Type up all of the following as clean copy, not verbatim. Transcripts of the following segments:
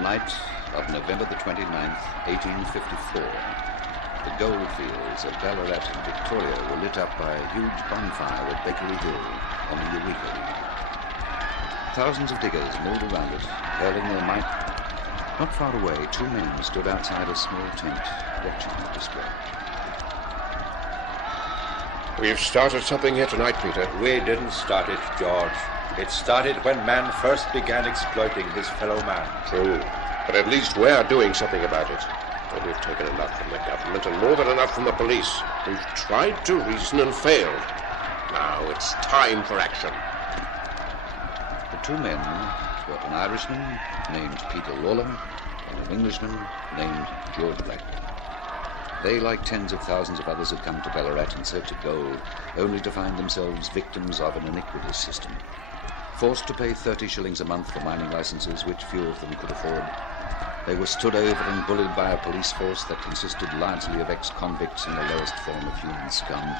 night of November the 29th, 1854, the goldfields of Ballarat and Victoria were lit up by a huge bonfire at Bakery Hill on the Eureka Stockade. Thousands of diggers milled around it, hurling their might. Not far away, two men stood outside a small tent, watching the display. We've started something here tonight, Peter. We didn't start it, George. It started when man first began exploiting his fellow man. True. But at least we're doing something about it. And we've taken enough from the government and more than enough from the police. We've tried to reason and failed. Now it's time for action. The two men were an Irishman named Peter Lalor and an Englishman named George Black. They, like tens of thousands of others, had come to Ballarat in search of gold, only to find themselves victims of an iniquitous system. Forced to pay 30 shillings a month for mining licenses, which few of them could afford, they were stood over and bullied by a police force that consisted largely of ex-convicts in the lowest form of human scum,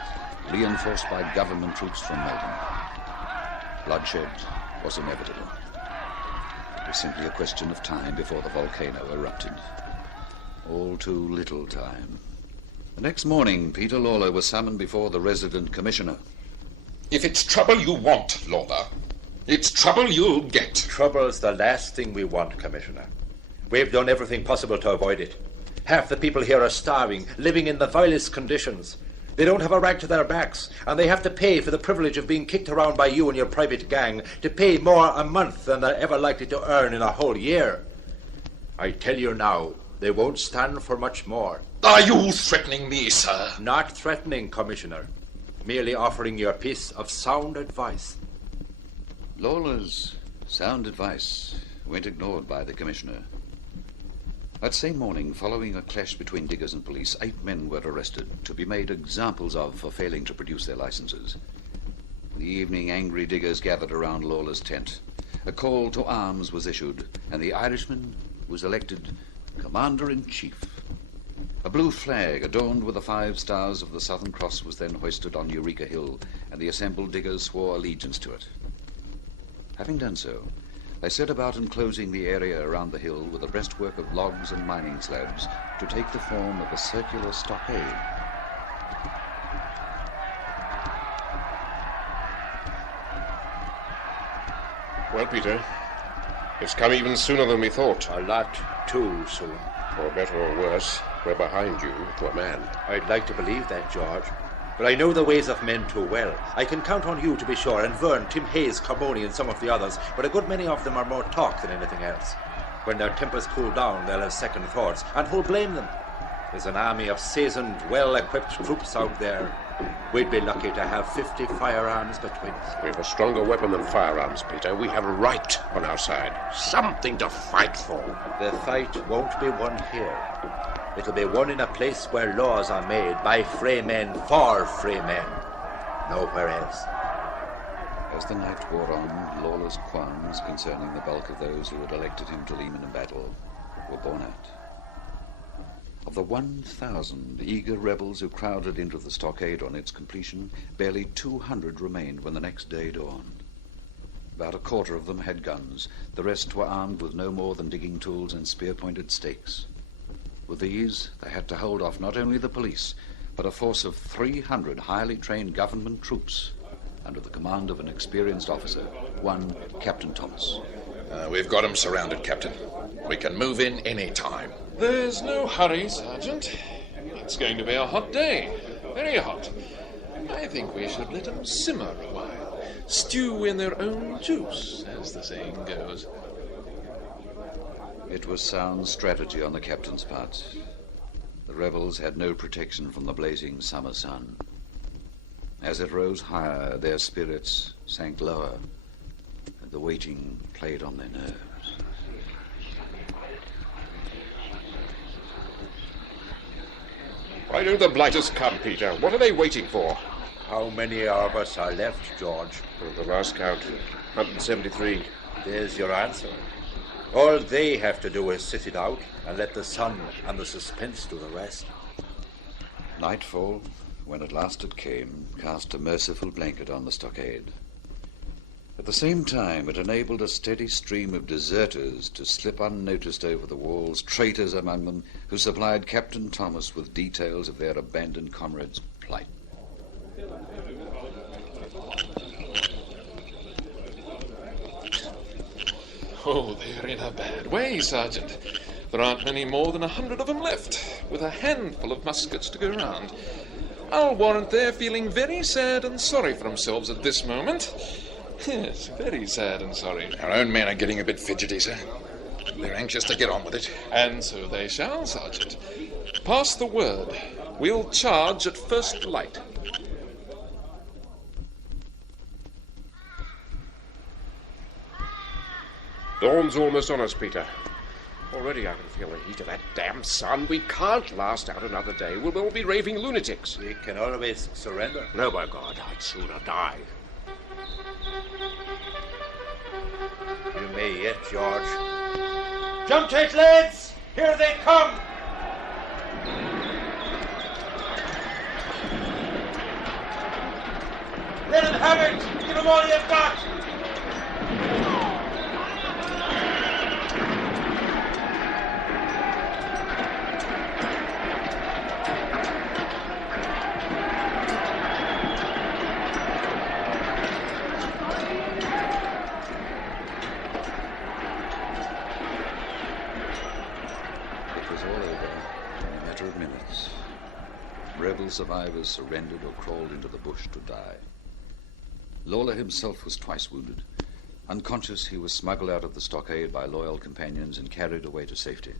reinforced by government troops from Melbourne. Bloodshed was inevitable. It was simply a question of time before the volcano erupted. All too little time. The next morning, Peter Lalor was summoned before the resident commissioner. If it's trouble you want, Lalor, it's trouble you'll get. Trouble's the last thing we want, Commissioner. We've done everything possible to avoid it. Half the people here are starving, living in the vilest conditions. They don't have a rag to their backs, and they have to pay for the privilege of being kicked around by you and your private gang, to pay more a month than they're ever likely to earn in a whole year. I tell you now, they won't stand for much more. Are you threatening me, sir? Not threatening, Commissioner. Merely offering you a piece of sound advice. Lalor's sound advice went ignored by the commissioner. That same morning, following a clash between diggers and police, 8 men were arrested to be made examples of for failing to produce their licenses. In the evening, angry diggers gathered around Lalor's tent. A call to arms was issued, and the Irishman was elected Commander-in-Chief. A blue flag adorned with the 5 stars of the Southern Cross was then hoisted on Eureka Hill, and the assembled diggers swore allegiance to it. Having done so, they set about enclosing the area around the hill with a breastwork of logs and mining slabs to take the form of a circular stockade. Well, Peter, it's come even sooner than we thought. A lot too soon. For better or worse, we're behind you to a man. I'd like to believe that, George. But I know the ways of men too well. I can count on you, to be sure, and Vern, Tim Hayes, Carboni, and some of the others, but a good many of them are more talk than anything else. When their tempers cool down, they'll have second thoughts, and who'll blame them? There's an army of seasoned, well-equipped troops out there. We'd be lucky to have 50 firearms between us. We have a stronger weapon than firearms, Peter. We have right on our side. Something to fight for. The fight won't be won here. It'll be won in a place where laws are made by free men for free men. Nowhere else. As the night wore on, Lalor's qualms concerning the bulk of those who had elected him to lead in battle were borne out. Of the 1,000 eager rebels who crowded into the stockade on its completion, barely 200 remained when the next day dawned. About a quarter of them had guns. The rest were armed with no more than digging tools and spear-pointed stakes. With these, they had to hold off not only the police, but a force of 300 highly trained government troops under the command of an experienced officer, one Captain Thomas. We've got 'em surrounded, Captain. We can move in any time. There's no hurry, Sergeant. It's going to be a hot day. Very hot. I think we should let 'em simmer a while. Stew in their own juice, as the saying goes. It was sound strategy on the captain's part. The rebels had no protection from the blazing summer sun. As it rose higher, their spirits sank lower, and the waiting played on their nerves. Why don't the blighters come, Peter? What are they waiting for? How many of us are left, George? The last count, 173. There's your answer. All they have to do is sit it out and let the sun and the suspense do the rest. Nightfall, when at last it came, cast a merciful blanket on the stockade. At the same time, it enabled a steady stream of deserters to slip unnoticed over the walls, traitors among them, who supplied Captain Thomas with details of their abandoned comrades' plight. Oh, they're in a bad way, Sergeant. There aren't many more than 100 of them left, with a handful of muskets to go round. I'll warrant they're feeling very sad and sorry for themselves at this moment. Yes, very sad and sorry. Our own men are getting a bit fidgety, sir. They're anxious to get on with it. And so they shall, Sergeant. Pass the word. We'll charge at first light. Dawn's almost on us, Peter. Already I can feel the heat of that damn sun. We can't last out another day. We'll all be raving lunatics. We can always surrender. No, by God, I'd sooner die. You may yet, George. Jump tight, lads! Here they come! Let them have it! Give them all you've got! Rebel survivors surrendered or crawled into the bush to die. Lalor himself was twice wounded. Unconscious, he was smuggled out of the stockade by loyal companions and carried away to safety.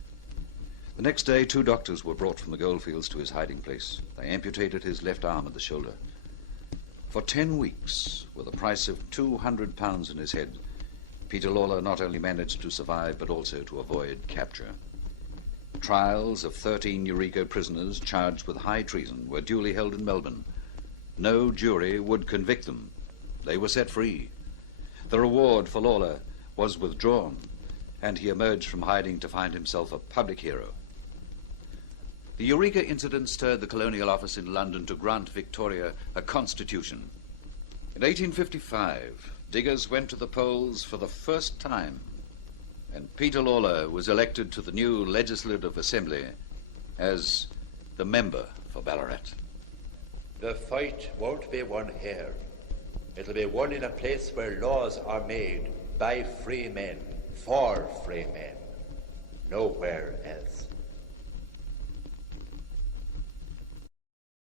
The next day, 2 doctors were brought from the goldfields to his hiding place. They amputated his left arm at the shoulder. For 10 weeks, with a price of £200 in his head, Peter Lalor not only managed to survive but also to avoid capture. Trials of 13 Eureka prisoners charged with high treason were duly held in Melbourne. No jury would convict them. They were set free. The reward for Lalor was withdrawn, and he emerged from hiding to find himself a public hero. The Eureka incident stirred the Colonial Office in London to grant Victoria a constitution. In 1855, diggers went to the polls for the first time, and Peter Lalor was elected to the new Legislative Assembly as the member for Ballarat. The fight won't be won here. It'll be won in a place where laws are made by free men, for free men. Nowhere else.